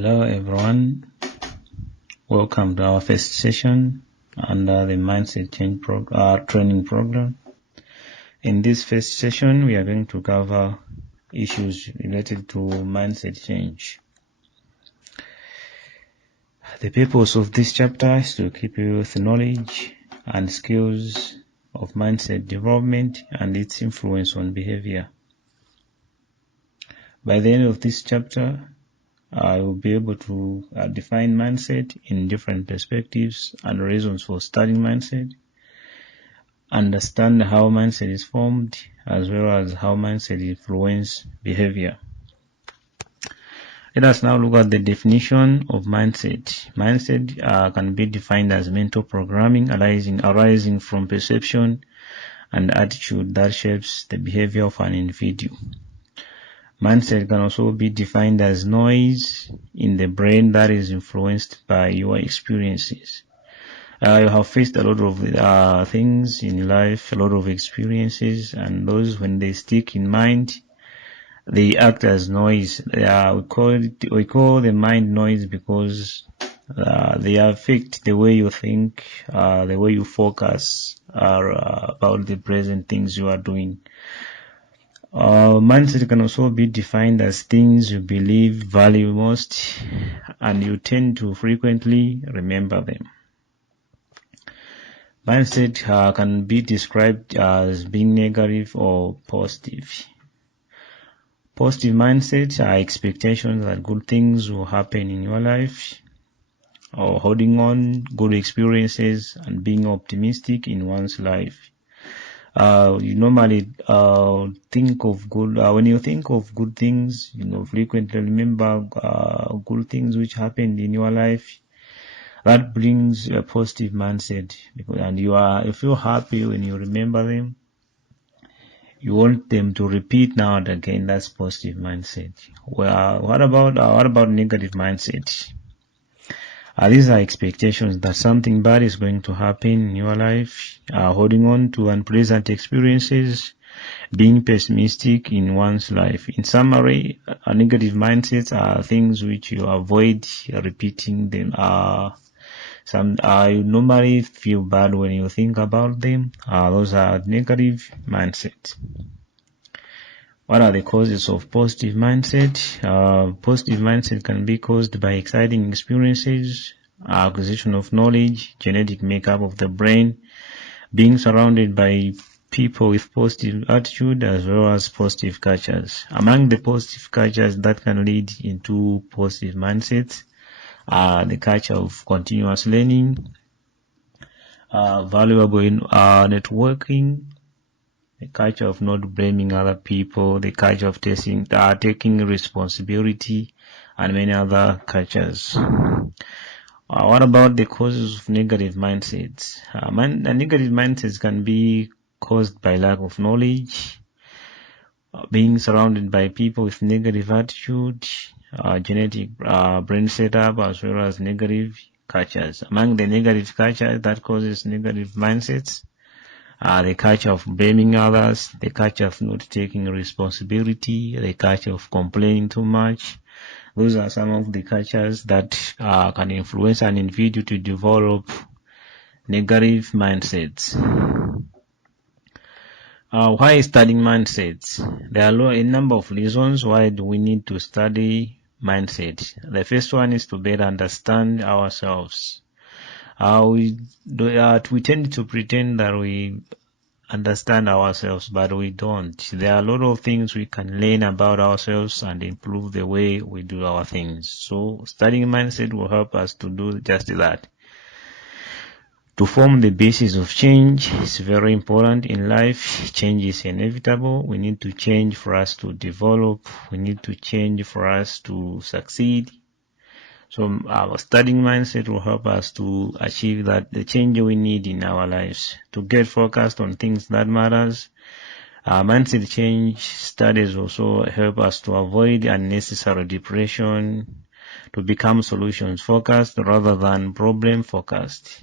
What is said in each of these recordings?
Hello everyone, welcome to our first session under the Mindset Change training program. In this first session, we are going to cover issues related to mindset change. The purpose of this chapter is to keep you with knowledge and skills of mindset development and its influence on behavior. By the end of this chapter, I will be able to define mindset in different perspectives and reasons for studying mindset, understand how mindset is formed, as well as how mindset influences behavior. Let us now look at the definition of mindset. Mindset can be defined as mental programming arising from perception and attitude that shapes the behavior of an individual. Mindset can also be defined as noise in the brain that is influenced by your experiences. You have faced a lot of things in life, a lot of experiences, and those, when they stick in mind, they act as noise. We call the mind noise because they affect the way you think, the way you focus about the present things you are doing. Mindset can also be defined as things you believe, value most, and you tend to frequently remember them. Mindset can be described as being negative or positive. Positive mindsets are expectations that good things will happen in your life, or holding on good experiences and being optimistic in one's life. You normally think of good, when you think of good things, frequently remember good things which happened in your life. That brings a positive mindset, and you feel happy when you remember them. You want them to repeat now and again. That's positive mindset. Well, what about negative mindset? These are expectations that something bad is going to happen in your life, holding on to unpleasant experiences, being pessimistic in one's life. In summary, negative mindsets are things which you avoid repeating them. You normally feel bad when you think about them. Those are negative mindsets. What are the causes of positive mindset? Positive mindset can be caused by exciting experiences, acquisition of knowledge, genetic makeup of the brain, being surrounded by people with positive attitude, as well as positive cultures. Among the positive cultures that can lead into positive mindsets are the culture of continuous learning, valuable networking, the culture of not blaming other people, the culture of taking responsibility, and many other cultures. What about the causes of negative mindsets? Negative mindsets can be caused by lack of knowledge, being surrounded by people with negative attitude, genetic brain setup, as well as negative cultures. Among the negative cultures that causes negative mindsets, the culture of blaming others, the culture of not taking responsibility, the culture of complaining too much. Those are some of the cultures that can influence an individual to develop negative mindsets. Why studying mindsets? There are a number of reasons why do we need to study mindset. The first one is to better understand ourselves. We tend to pretend that we understand ourselves, but we don't. There are a lot of things we can learn about ourselves and improve the way we do our things. So studying mindset will help us to do just that. To form the basis of change is very important in life. Change is inevitable. We need to change for us to develop. We need to change for us to succeed. So our studying mindset will help us to achieve the change we need in our lives, to get focused on things that matters. Mindset change studies also help us to avoid unnecessary depression, to become solutions focused rather than problem focused.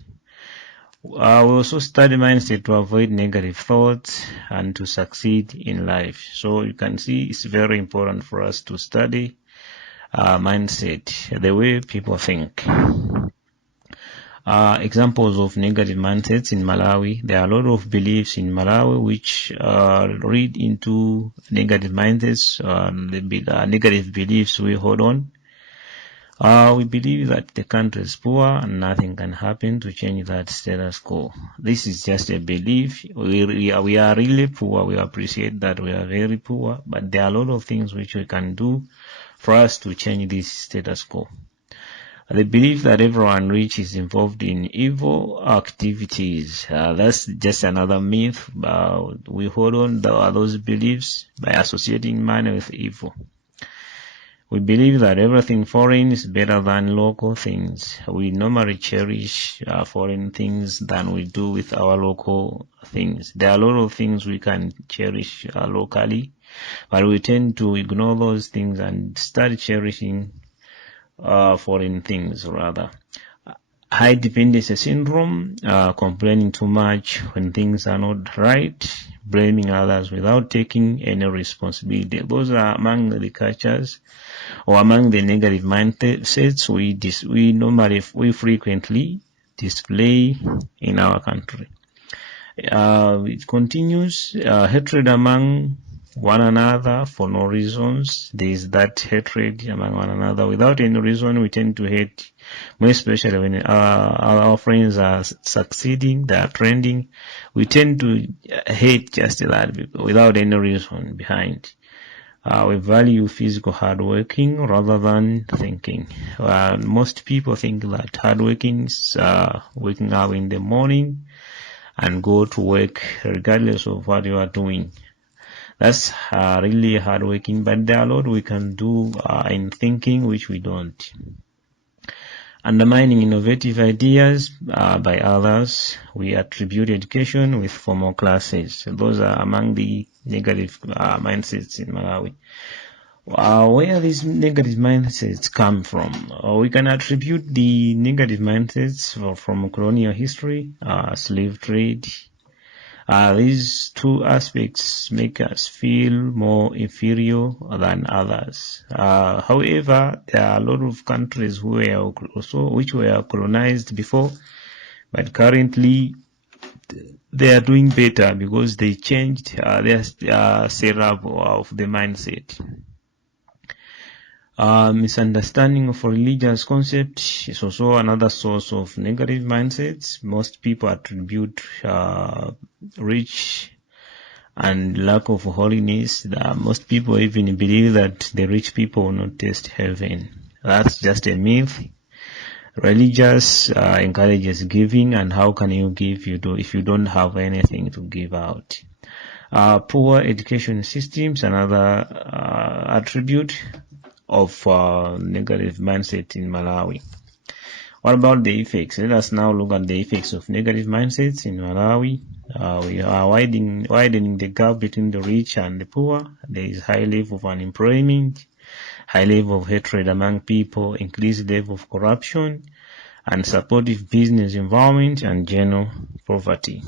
We also study mindset to avoid negative thoughts and to succeed in life. So you can see it's very important for us to study mindset, the way people think. Examples of negative mindsets in Malawi. There are a lot of beliefs in Malawi which lead into negative mindsets, the negative beliefs we hold on. We believe that the country is poor and nothing can happen to change that status quo. This is just a belief. We are really poor. We appreciate that we are very poor, but there are a lot of things which we can do for us to change this status quo. The belief that everyone rich is involved in evil activities. That's just another myth. We hold on those beliefs by associating money with evil. We believe that everything foreign is better than local things. We normally cherish foreign things than we do with our local things. There are a lot of things we can cherish locally, but we tend to ignore those things and start cherishing foreign things rather. High dependency syndrome, complaining too much when things are not right, blaming others without taking any responsibility. Those are among the cultures or among the negative mindsets we frequently display in our country. It continues, hatred among one another for no reasons. There is that hatred among one another without any reason. We tend to hate, more especially when our friends are succeeding, they are trending. We tend to hate just that without any reason behind. We value physical hardworking rather than thinking. Most people think that hardworking is waking up in the morning and go to work regardless of what you are doing. That's really hardworking, but there are a lot we can do in thinking which we don't. Undermining innovative ideas by others. We attribute education with formal classes. Those are among the negative mindsets in Malawi. Where these negative mindsets come from? We can attribute the negative mindsets from colonial history, slave trade. These two aspects make us feel more inferior than others. However, there are a lot of countries which were colonized before, but currently they are doing better because they changed their setup of the mindset. Misunderstanding of religious concepts is also another source of negative mindsets. Most people attribute rich and lack of holiness. Most people even believe that the rich people will not taste heaven. That's just a myth. Religious encourages giving, and how can you give if you don't have anything to give out? Poor education systems, another attribute of negative mindset in Malawi. What about the effects? Let us now look at the effects of negative mindsets in Malawi. We are widening the gap between the rich and the poor. There is high level of unemployment, high level of hatred among people, increased level of corruption, unsupportive business environment, and general poverty.